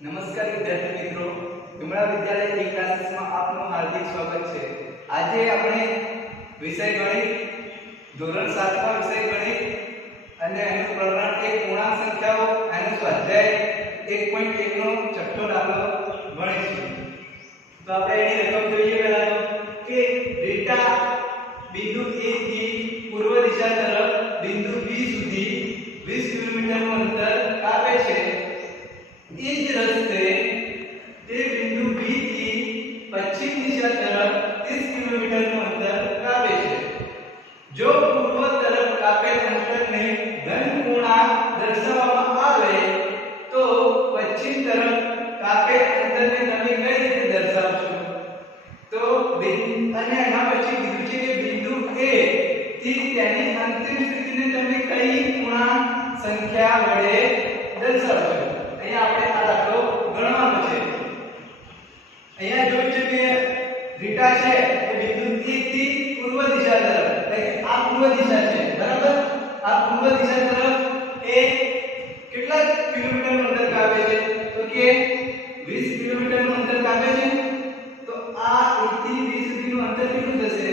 નમસ્કાર વિદ્યાર્થી મિત્રો, વિમળા વિદ્યાલય ઈ ક્લાસીસમાં આપનું હાર્દિક સ્વાગત છે। આજે આપણે વિષય ગણિત ધોરણ 7 માં વિષય ગણિત અને એનું પ્રકરણ 1 પૂર્ણાંક સંખ્યાઓ એનું સ્વાધ્યાય 1.1 નો છઠ્ઠો દાખલો ગણીશું। તો આપણે એની રકમ જોઈએ પહેલા તો કે ડેટા બિંદુ A થી પૂર્વ દિશા તરફ બિંદુ B સુધી 20 કિલોમીટરનું અંતર કાપે છે। એ જ રસ્તે તે બિંદુ B થી પશ્ચિમ દિશા તરફ 30 કિલોમીટરનું અંતર કાપે છે। જો પૂર્વ તરફ કાપેલ અંતરને ઘનપૂર્ણાંક દર્શાવવામાં આવે તો પશ્ચિમ તરફ કાપેલ અંતરને તમે કઈ રીતે દર્શાવશો? તો અને એના પછી કીધું છે કે બિંદુ A થી તેની અંતિમ સ્થિતિને તમે કઈ પૂર્ણાંક સંખ્યા વડે દર્શાવશો? અહીંયા આપણે આ દાખલો ગણવાનો છે। અહીંયા જોઈ છે કે રીટા છે એ બિંદુ A થી પૂર્વ દિશા તરફ, એટલે કે આ પૂર્વ દિશા છે, બરાબર? આ પૂર્વ દિશા તરફ એ કેટલા કિલોમીટરનું અંતર કાપે છે? તો કે 20 કિલોમીટરનું અંતર કાપે છે। તો આ A થી B સુધીનું અંતર કેટલું થશે?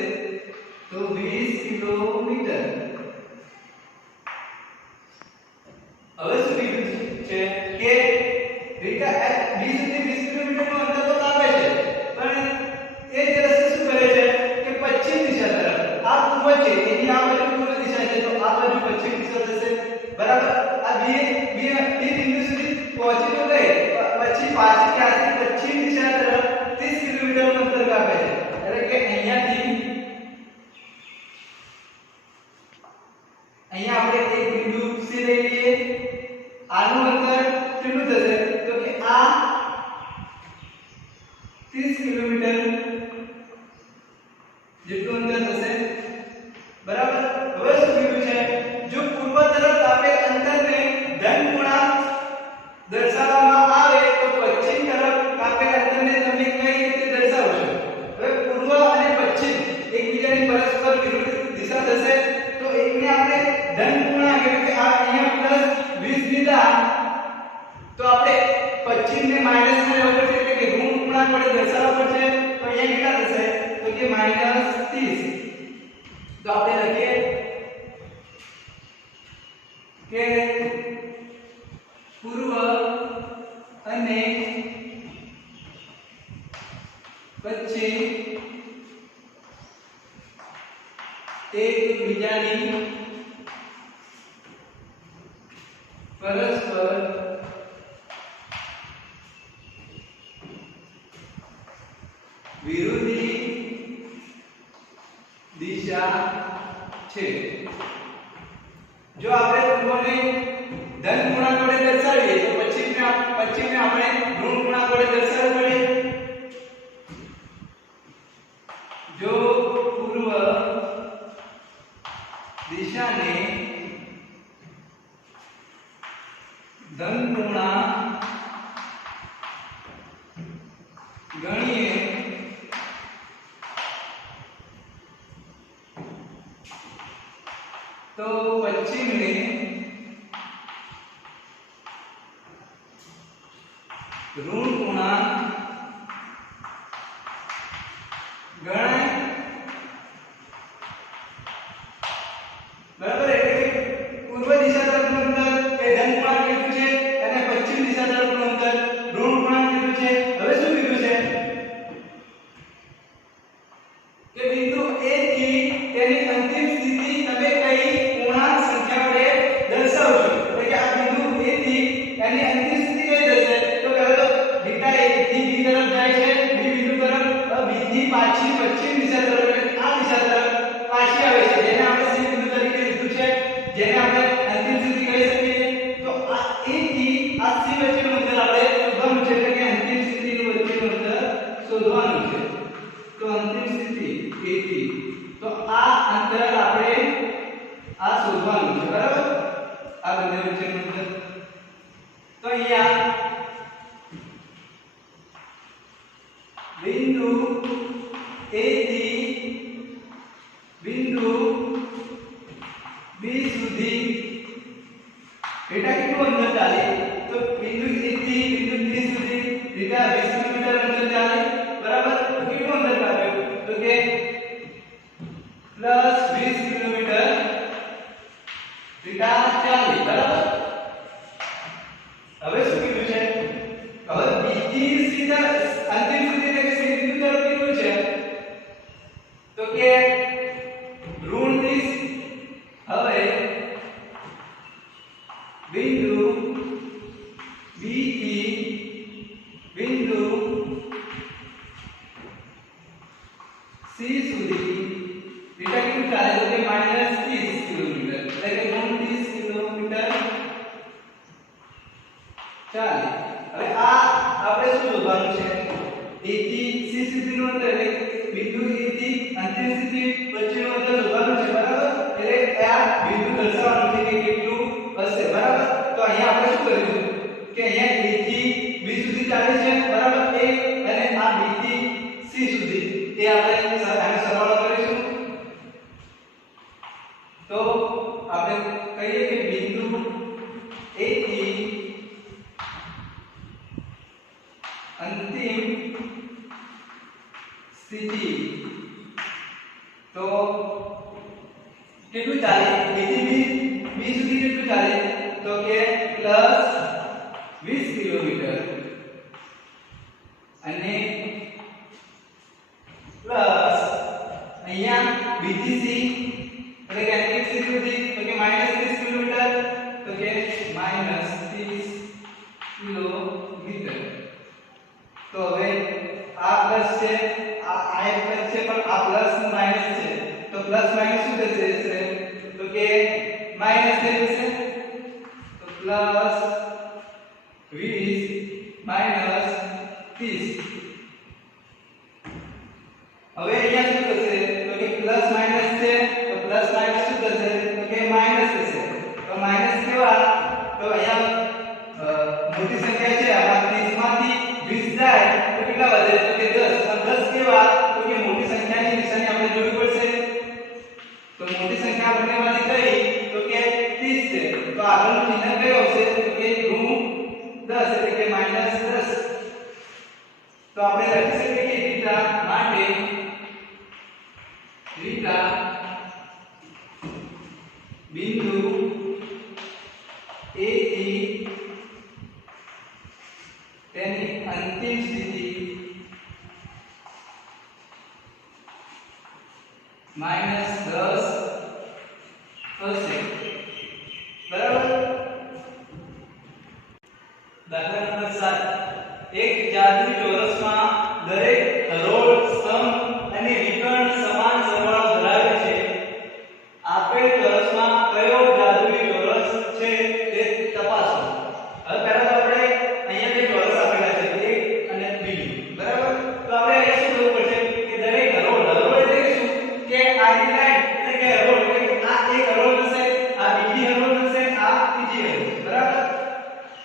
તો 20 કિલોમીટર। હવે શું કીધું છે કે રીટા B સુધી 20 કિલોમીટરનું અંતર તો કાપે છે, પણ એ જ રસ્તે શું કરે છે કે પશ્ચિમ દિશા તરફ, આ પૂર્વ છે એની આ બાજુ પૂર્વ દિશા છે તો આ બાજુ પશ્ચિમ દિશા થશે, બરાબર? આ બિંદુ સુધી પહોંચી તો ગઈ, પછી પાછી ત્યાંથી પશ્ચિમ દિશા તરફ 30 કિલોમીટરનું અંતર કાપે છે, એટલે કે અહીંયા આપણે એક બિંદુ C લઈ લઈએ। આનું અંતર કેટલું થશે? તો કે આ 30 કિલોમીટર જેટલું અંતર થશે, બરાબર? હવે શું કીધું છે? જો પૂર્વ તરફ આપેલ અંતરને ધનપૂર્ણાંક દર્શાવવામાં આવે તો પશ્ચિમ તરફ આપેલ અંતરને તમે કઈ રીતે દર્શાવશો? હવે પૂર્વ અને પશ્ચિમ એકબીજાની પરસ્પર વિરુદ્ધ દિશા થશે, તો એકને આપણે ધનપૂર્ણાંક એટલે કે આ અહીંયા +20 લીધા તો આપણે પશ્ચિમને માઈનસ માં લેવો પડશે, એટલે કે ઋણ પૂર્ણાંક વડે દર્શાવવો પડશે। તો અહીંયા કેટલા થશે? તો કે -30। તો આપણે લખીએ કે પૂર્વ અને પશ્ચિમ એકબીજાની પરસ્પર વિરોધી દિશા છે। જો આપણે પૂર્વને ધન પૂર્ણાંક વડે દર્શાવીએ તો પશ્ચિમને આપણે ઋણ પૂર્ણાંક વડે દર્શાવવું પડે। જો પૂર્વ દિશાને ધન પૂર્ણાંક ગણીએ તો પશ્ચિમને ઋણ પૂર્ણાંક ગણાય, બરાબર? એટલે કે પૂર્વ દિશા તરફનું અંતર એ ધન પૂર્ણાંક કેટલું છે અને પશ્ચિમ દિશા તરફનું અંતર ઋણ પૂર્ણાંક કેટલું છે? હવે શું કીધું છે કે બિંદુ A થી તેની અંતિમ સ્થિતિ તમે કઈ પૂર્ણાંક સંખ્યા વડે દર્શાવશો? એટલે કે આ બિંદુ A થી એની અંતિમ સ્થિતિ કઈ થશે? તો પહેલા તો ડેટા A થી B તરફ જાય છે, B બિંદુ તરફ, B થી પાછી પશ્ચિમ દિશા તરફ, એટલે આ દિશા તરફ પાછી આવે છે, જેને આપણે C બિંદુ તરીકે લીધું છે, જેને આપણે અંતિમ સ્થિતિ કહી શકીએ। તો આ A થી આ C વચ્ચેનું અંતર આપણે શોધવાનું છે, એટલે કે અંતિમ સ્થિતિનું વચ્ચેનું અંતર શોધવાનું છે। તો અંતિમ સ્થિતિ A થી, તો આ અંતર આપણે આ શોધવાનું છે, બરાબર? આ બંને વચ્ચેનું અંતર તો અહીંયા બિંદુ A થી બી થી સીધા અંતિમ સુધી એટલે કે સી બિંદુ તરફ કેટલું છે તો કે ઋણ 30 હવે બિંદુ બી થી બિંદુ સી સુધી એટલે કેટલું ચાલે તો કે -30 કિલોમીટર એટલે કે ઋણ 30 કિલોમીટર ચાલે. હવે આ આપણે શું શોધવાનું છે a થી c સુધીનું અંતર એટલે બિંદુ a થી અંતિમ સ્થિતિ વચ્ચેનું અંતર શોધવાનું છે બરાબર. એટલે આ બિંદુ દર્શાવવાનું છે કે કેટલું હશે બરાબર. તો અહીંયા આપણે શું કરીશું કે અહીંયા a થી b સુધી ચાલે છે બરાબર a અને આ b થી c સુધી એ આપણે આનો સરવાળો કરીશું. તો આપણે કહીએ કે બિંદુ a થી अंतिम स्थिति तो કેટલું ચાલે a થી b સુધી કેટલું ચાલે તો કે +20 કિલોમીટર અને પ્લસ અહીંયા b થી c એટલે કે અંતિમ સ્થિતિ સુધી તો કે -30 કિલોમીટર તો કે -30 કિલોમીટર. તો હવે આ પ્લસ છે આ એક પ્લસ છે પણ આ પ્લસ માઈનસ છે તો પ્લસ માઈનસ શું થશે તો કે માઈનસ થઈ જશે તો પ્લસ 20 માઈનસ 30. હવે અહીંયા શું થશે તો કે પ્લસ માઈનસ છે તો પ્લસ માઈનસ શું થશે તો કે માઈનસ થશે. તો માઈનસ કેવા તો અહીંયા મોટી સંખ્યા છે આમાં 30 માંથી 20 જાય તો કેટલા વધે તો કે 10. અને 10 કેવા તો કે મોટી સંખ્યાની નિશાની આપણે જોવી પડશે. તો મોટી સંખ્યા બંનેમાંથી કઈ તો કે 30 છે તો આગળનું ચિહ્ન કયું આવશે તો કે ઋણ 10 એટલે કે -10. તો આપણે લખી શકીએ કે થીટા માટે થીટા બિંદુ a થી તેની અંતિમ સ્થિતિ -10 થશે બરાબર. દાખલા નંબર 7 એક જાદુઈ ચોરસમાં દરેક હરોળ સ્તંભ અને વિકર્ણ સમાન સરવાળો ધરાવે છે. આપેલ ચોરસમાં કયો જાદુઈ ચોરસ છે તે તપાસો. હવે પહેલા તો આપણે અહીંયા બે ચોરસ આપેલા છે a અને b બરાબર. તો આપણે અહીંયા શું કરવું પડશે કે દરેક હરોળ એટલે શું કે આની લાઈન એટલે કે હરોળ એટલે આ એક હરોળ થશે આ બીજી હરોળ થશે આ ત્રીજી હરોળ બરાબર.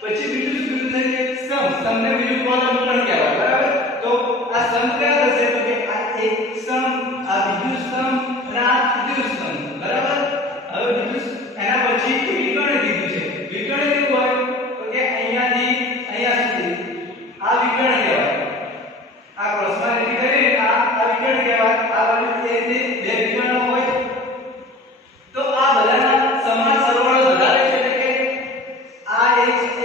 પછી બીજું શું કીધું છે કે સ્તંભને બીજું કોલમ પણ કહેવાય બરાબર. તો આ સ્તંભ કયા થશે તો કે આ એક સ્તંભ આ બીજું સ્તંભ અને આ ત્રીજું સ્તંભ બરાબર. હવે બીજું એના પછી વિકર્ણ કીધું છે. વિકર્ણ કેવું હોય તો કે અહીંયાથી અહીંયા સુધી આ વિકર્ણ કહેવાય. આ ક્રોસમાં લીટી કરીને આ વિકર્ણ કહેવાય. આ બાજુ એ રીતે બે વિકર્ણ હોય તો આ બધાના સમાન સરવાળો ધરાવે છે. એટલે કે આ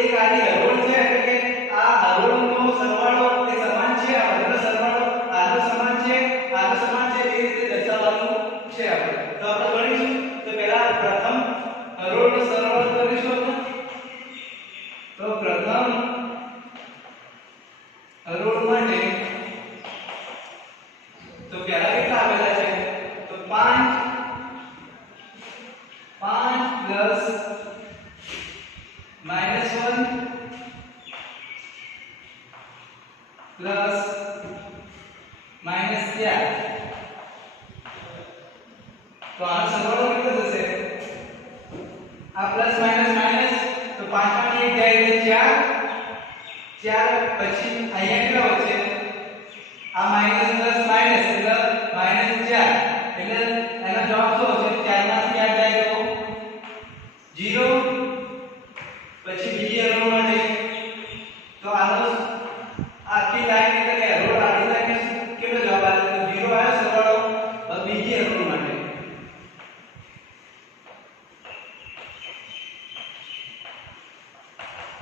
એક આની હરોળ છે એટલે કે આ હરોળનો સરવાળો એ સમાન છે. આ બધાનો સરવાળો આનો સમાન છે આનો સમાન છે એ રીતે દર્શાવવાનું છે આપણે. તો આપણે ગણીશું તો પહેલા પ્રથમ હરોળનો સરવાળો કરીશું આપણે. તો પ્રથમ હરોળ માટે તો પહેલા કેટલા આવેલા છે તો 5 પ્લસ -1 પ્લસ -4 તો આનો સરવાળો કેટલો થશે આ પ્લસ માઈનસ માઈનસ તો 5 માંથી 1 જાય એટલે 4 પછી અહીંયા કેટલા વધશે આ માઈનસ પ્લસ માઈનસ એટલે -4 એટલે એનો જવાબ શું હશે 4 માંથી 4 જાય તો 0. પછી બીજી હરોળ માટે તો આનો આખી લાઈન એટલે કે હરોળ આડી લાઈન કેટલો જવાબ આવે તો 0 આવે સરવાળો. હવે બીજી હરોળ માટે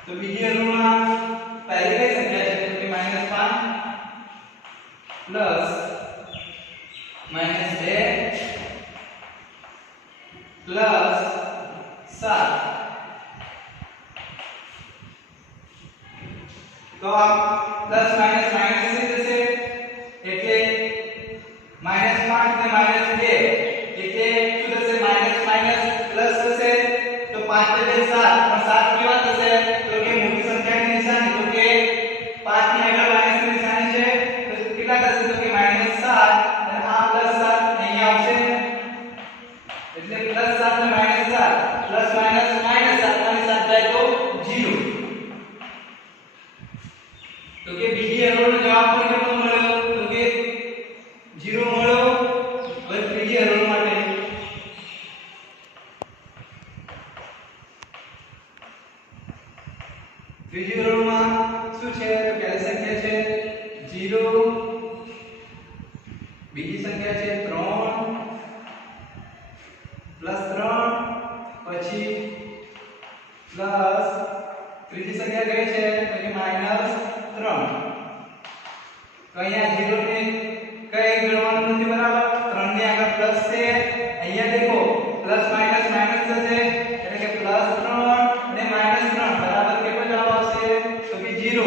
તો બીજી હરોળમાં પહેલી કઈ સંખ્યા છે તો આ પ્લસ માઈનસ માઈનસ થઈ જશે એટલે -5 ને -2 એટલે શું થશે માઈનસ માઈનસ પ્લસ થશે તો 5 ને 2 7 પણ 7 કેવા થશે તો કે મોટી સંખ્યાની નિશાની તો કે 5 ની આગળ માઈનસ ની નિશાની છે તો કેટલા થશે તો કે -7 અને આ +7 અહીંયા આવશે એટલે +7 ને -7 પ્લસ માઈનસ માઈનસ 7 અને 7 જાય તો 0 તો કે બીજી એરોનો જવાબ પણ કેટલો મળ્યો તો કે 0 મળ્યો હવે ત્રીજી એરો માટે ત્રીજી એરોમાં શું છે તો પહેલી સંખ્યા છે 0 બીજી સંખ્યા છે 3 +3 પછી પ્લસ ત્રીજી સંખ્યા કઈ છે તો કે -3 તો અહીંયા 0 ને કઈ ગણવાનું નથી બરાબર 3 ની આગળ પ્લસ છે અહીંયા દેખો પ્લસ માઈનસ માઈનસ થશે એટલે કે +3 અને -3 બરાબર કેટલો જવાબ આવશે તો કે 0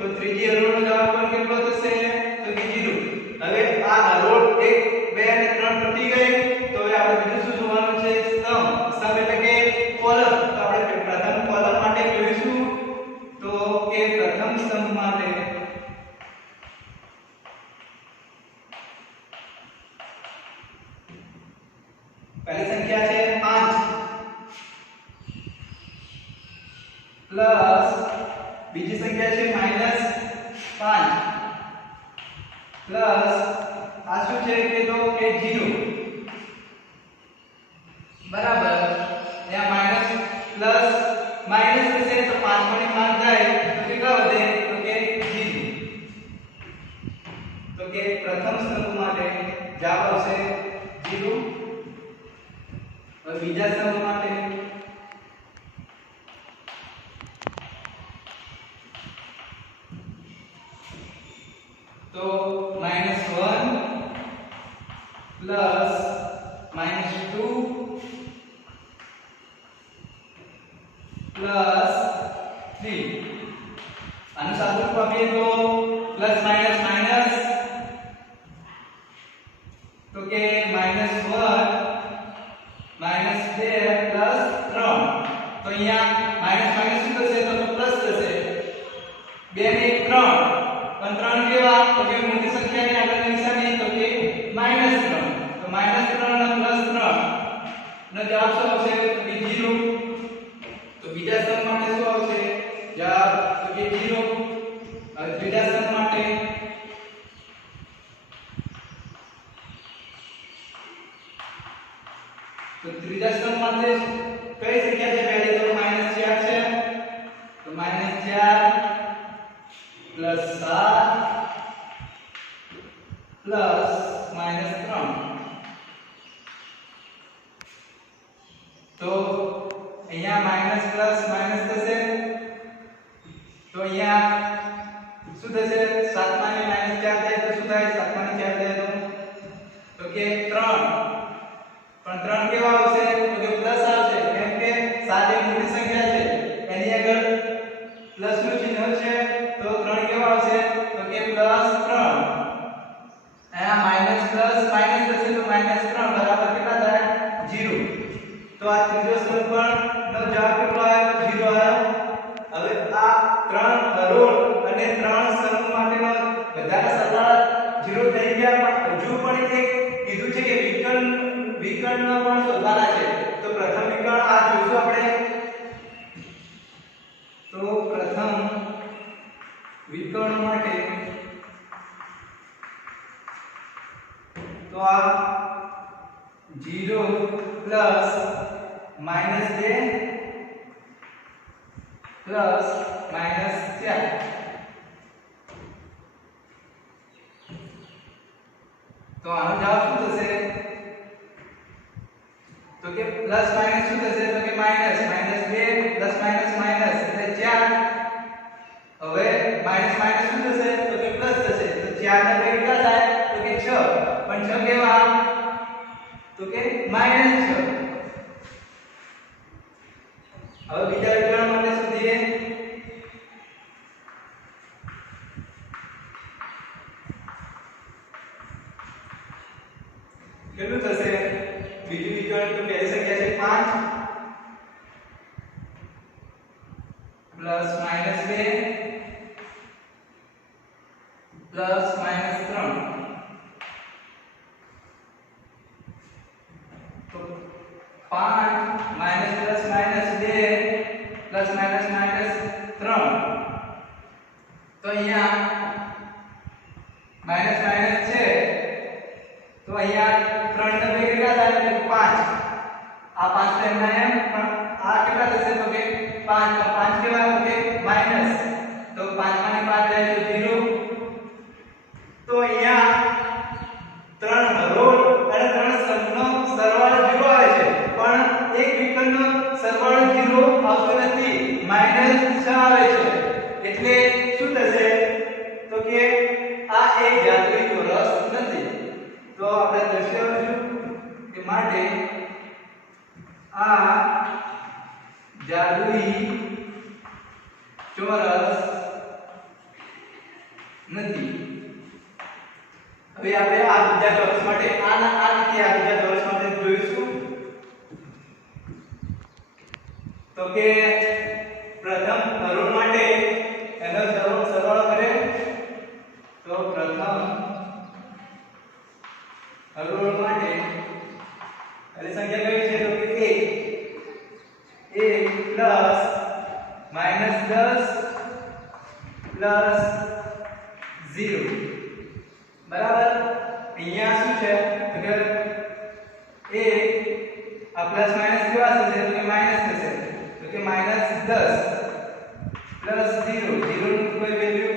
તો ત્રીજી હરોળનો જવાબ પણ કેટલો થશે તો કે 0 હવે આ હરોળ 1 2 અને 3 પતી ગઈ તો હવે આપણે બીજું શું જોવાનું છે સ્તંભ એટલે કે કોલમ તો આપણે પ્રથમ કોલમ માટે જોઈશું તો કે પ્રથમ સ્તંભ માટે पहली संख्या है 5 प्लस बीजी संख्या है -5 प्लस आ શું છે કે તો કે 0 બરાબર અહીંયા માઈનસ પ્લસ માઈનસ થશે તો 5 માંથી 5 જાય તો કેટલા વધે તો કે 0 તો કે પ્રથમ સ્તંભ માટે જવાબ આવશે 0 और बीजा स्तंभ માટે तो -1 प्लस -2 प्लस 3 આનું સાદુરૂપ આપીએ તો પ્લસ માઈનસ માઈનસ તો કે -1 -2 પ્લસ 3 તો અહીંયા માઈનસ માઈનસ શું થશે તો પ્લસ થશે 2 ને 1 3 પણ 3 કેવા તો કે મોટી સંખ્યાની આગળની નિશાની તો કે -3 તો -3 અને +3 નો જવાબ શું આવશે તો કે 0 તો બીજા સ્તંભ માટે શું આવશે જવાબ તો કે 0 હવે ત્રીજા સ્તંભ માટે तो त्रिज्या स्तंभ માટે કઈ સંખ્યા છે પહેલી તો -4 છે તો -4 +7 -3 તો અહીંયા માઈનસ પ્લસ માઈનસ થશે તો અહીંયા શું થશે 7 માંથી -4 થાય તો શું થાય 7 માંથી 4 થાય તો કે 3 પણ 3 કેવા આવશે તો કે પ્લસ આવશે કેમ કે 7 એક મોટી સંખ્યા છે એની આગળ પ્લસ નું ચિહ્ન છે તો 3 કેવા આવશે તો કે +3 અહીંયા માઈનસ પ્લસ માઈનસ થશે તો -3 બરાબર કેટલા થાય 0 તો આ ત્રીજો સ્તંભ પણ નો જવાબ કેટલો આવ્યો 0 આવ્યો હવે આ 3 હરોળ અને 3 સ્તંભ માટેનો બધાના સરવાળા 0 થઈ ગયા પણ હજુ પણ એક કીધું છે કે વિકર્ણ પણ શોધવાના છે તો પ્રથમ વિકર્ણ આ જોઈશું આપણે તો પ્રથમ વિકર્ણ માટે તો આ 0 પ્લસ -2 પ્લસ -4 તો આનો જવાબ શું થશે तो के प्लस माइनस શું થશે તો કે માઈનસ -2 પ્લસ માઈનસ માઈનસ એટલે 4 હવે માઈનસ માઈનસ શું થશે તો કે પ્લસ થશે તો 4 ને કેટલા થાય તો કે 6 પણ 6 કેવા તો કે -6 હવે બીજા વિકર્ણ માટે શોધીએ કેટલું થશે બીજું વિકલ્પ તો પહેલી સંખ્યા છે 5 પ્લસ માઈનસ 2 પ્લસ માઈનસ 3 તો 5 minus plus minus 2 plus minus minus 3 તો અહીંયા માઈનસ માઈનસ છે તો અહીંયા 3 ને 2 કેટલા થાય તો 5 આ 5 તો એમના એમ પણ આ કેટલા થશે તો કે 5 તો 5 કેવા તો કે માઈનસ તો 5 માંથી 5 જાય તો 0 તો અહીંયા 3 હરોળ અને 3 સમનો સરવાળો 0 આવે છે પણ એક વિકલ્પનો સરવાળો 0 આવતો નથી -6 આવે છે એટલે શું થશે તો કે આ એક જાગૃત ચોરસ નથી તો આપણે દર્શાવીશું કે માટે આ જાદુઈ ચોરસ નથી હવે આપણે આ બીજા ચોરસ માટે આ રીતે આ બીજા ચોરસ માટે જોઈશું તો કે પ્રથમ હરોળ માટે એનો સરવાળો કરે તો પ્રથમ હરોળ માટે એની સંખ્યા કઈ છે તો કે 1 પ્લસ માઈનસ 10 પ્લસ 0 બરાબર અહીંયા શું છે તો કે 1 આ પ્લસ માઈનસ કેવા થશે તો કે માઈનસ થશે તો કે માઈનસ 10 પ્લસ 0 0 ની કોઈ વેલ્યુ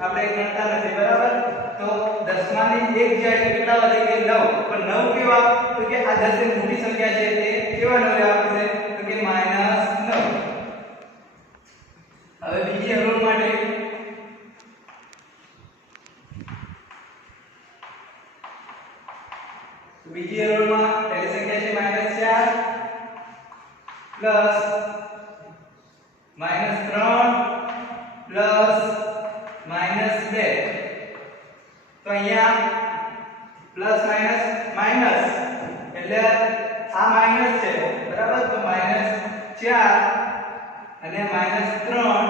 આપણે ગણતા નથી બરાબર તો 10 માંથી 1 જાય તો કેટલા વધે કે 9 પણ 9 કેવા તો કે આ 10 એ મોટી સંખ્યા છે તે કેવા 9 આવશે તો કે -9 હવે બીજી હરોળ માટે બીજી હરોળમાં પહેલી સંખ્યા છે -4 પ્લસ -3 પ્લસ -2 તો અહીંયા પ્લસ માઈનસ માઈનસ એટલે આ માઈનસ છે બરાબર તો -4 અને -3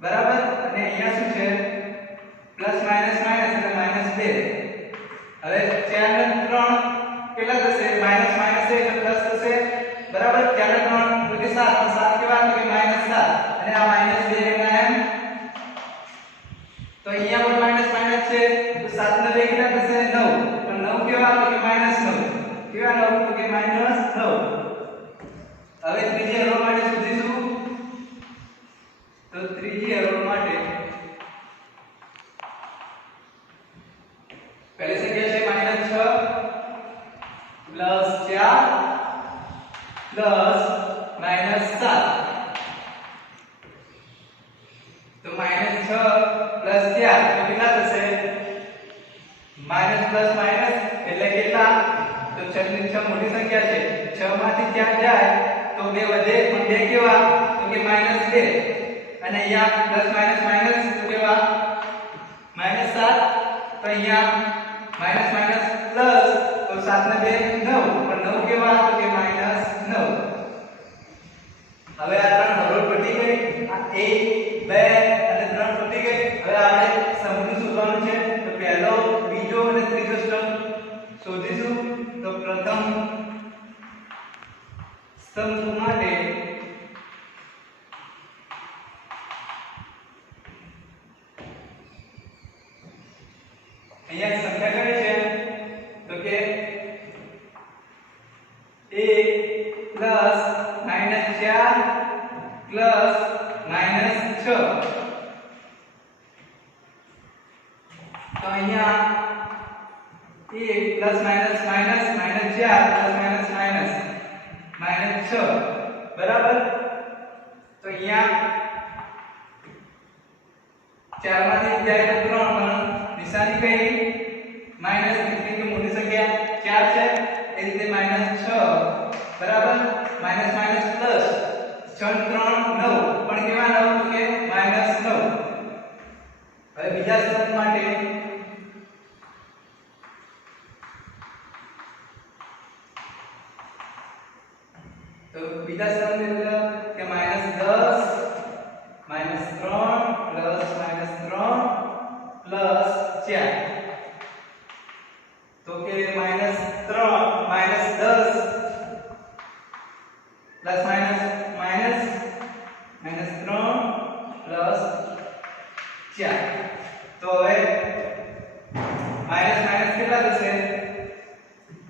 બરાબર અને અહીંયા શું છે પ્લસ માઈનસ માઈનસ એટલે -2 હવે 4 ને 3 કેટલા થશે માઈનસ માઈનસ છે એટલે પ્લસ થશે બરાબર 4 ને 3 તો કે 7 7 કેવા તો કે -7 અને આ -2 એના એમ તો અહીંયા પણ માઈનસ માઈનસ છે તો 7 ને 2 કેટલા થશે 9 પણ 9 કેવા તો કે -9 કેવા 9 તો કે -9 હવે ત્રીજી હરોળ માટે શોધીશું તો ત્રીજી હરોળ માટે પહેલી સંખ્યા છે -6 +4 -7 તો -6 + 4 તો કેટલા થશે માઈનસ પ્લસ માઈનસ એટલે કેટલા તો 6 ની 6 મોટી સંખ્યા છે 6 માંથી 4 જાય તો 2 વધે પણ 2 કેવા તો કે -2 અને અહીંયા પ્લસ માઈનસ માઈનસ તો કેવા -7 તો અહીંયા માઈનસ માઈનસ પ્લસ તો 7 ને 2 9 પણ 9 કેવા તો કે -9 હવે આ ત્રણ હરોળ પટી ગઈ આ 1 2 અને 3 પટી ગઈ હવે આપણે સમૂહ શોધવાનું છે તો પહેલો બીજો અને ત્રીજો સ્તંભ શોધીશું તો પ્રથમ સ્તંભ માટે અહીંયા સંખ્યા કઈ છે તો કે 1 પ્લસ -4 પ્લસ -6 તો અહીંયા 1 plus minus minus -4 plus minus minus -6 બરાબર તો અહીંયા 4 માંથી જાય તો 3 પણ નિશાની કઈ માઈનસ એટલે કે મોટી સંખ્યા 4 છે એ રીતે -6 બરાબર માઈનસ માઈનસ પ્લસ 6 3 9 પણ કેવા 9 તો કે -9 હવે બીજા સ્તંભ માટે 4 તો હવે માઈનસ માઈનસ કેટલા થશે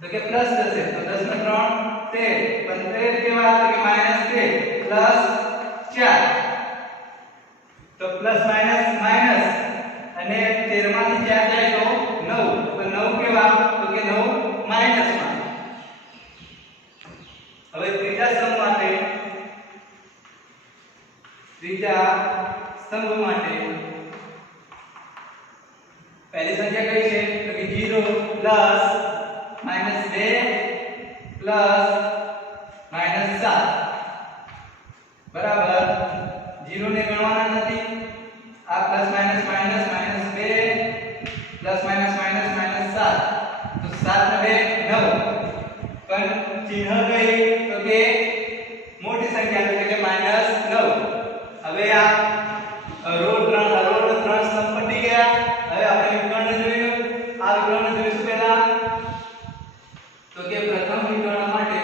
તો કે પ્લસ થશે તો 10 ને 3 13 પણ 13 કેવા તો કે માઈનસ 13 પ્લસ 4 તો પ્લસ માઈનસ માઈનસ અને 13 માંથી 4 જાય તો 9 તો 9 કેવા તો કે 9 માઈનસ માં હવે ત્રીજા સ્તંભ માટે पहली संख्या कई है तो कि 0 प्लस माइनस 2 प्लस माइनस 7 बराबर 0 ने गणवाना નથી આ plus minus minus minus 2 plus minus minus minus 7 તો 7 ને 2 9 પણ ચિહ્ન કઈ તો કે મોટી સંખ્યા એટલે કે માઈનસ 9 હવે આ રો 3 સ્તંભ પટી ગયા હવે આપણે વિકર્ણ જોયું આ વિકર્ણ જોઈશું પહેલા તો કે પ્રથમ વિકર્ણ માટે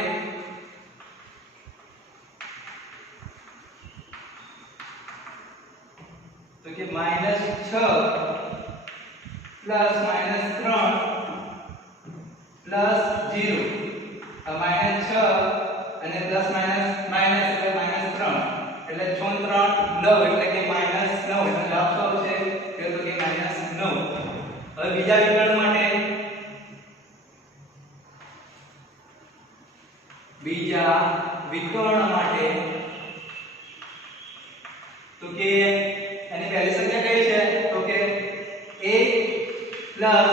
તો કે -6 પ્લસ -3 પ્લસ 0 આ -6 અને પ્લસ માઈનસ માઈનસ એટલે -3 એટલે 6 3 9 એટલે કે -9 એટલે જવાબ શું આવશે કે તો કે -9 હવે બીજા વિકર્ણ માટે તો કે એની પહેલી સંખ્યા કઈ છે તો કે 1 પ્લસ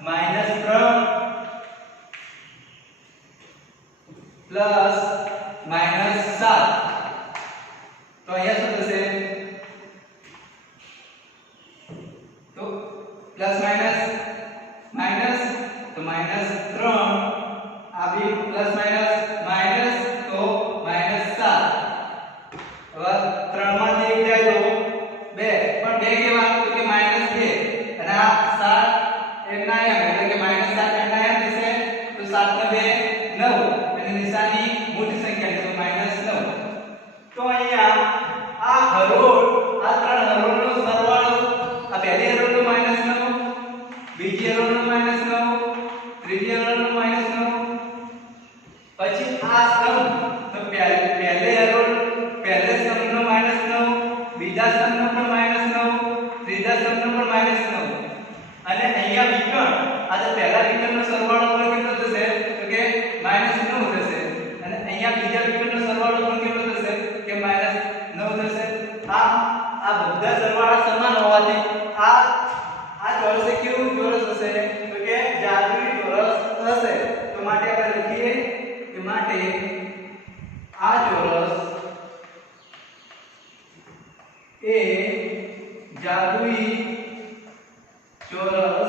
-3 પ્લસ -7 तो અહીંયા શું થશે તો પ્લસ માઈનસ માઈનસ તો -3 આ બી પ્લસ માઈનસ માઈનસ તો -7 હવે 3 માંથી 1 જાય તો 2 પણ 2 કેવા તો કે -2 અને આ 7 1 ના એમ એટલે કે -7 1 ના એમ થશે તો 7 ને 2 9 અને નિશાની મોટી સંખ્યા તો -9 તો અહીંયા આ હરોળ આ ત્રણ હરોળનો સરવાળો આ પહેલી હરોળનો -9 બીજી હરોળનો -9 ત્રીજી હરોળનો -9 પછી આ સ્તંભ તો પહેલે હરોળ પહેલે સ્તંભનો -9 બીજા સ્તંભનો પણ -9 ત્રીજા સ્તંભનો પણ -9 અને અહીંયા વિકર્ણ આ જે પહેલા વિકર્ણનો સરવાળો પણ કેટલો થશે તો કે -9 થશે અને અહીંયા બીજા વિકર્ણનો સરવાળો પણ કેટલો થશે કે -9 થશે આ બધા સરવાળા સમાન હોવાથી આ ચોરસ કેવું ચોરસ હશે તો કે જાદુઈ ચોરસ હશે તો માટે આપણે લખીએ કે માટે આ ચોરસ એ જાદુઈ ચોરસ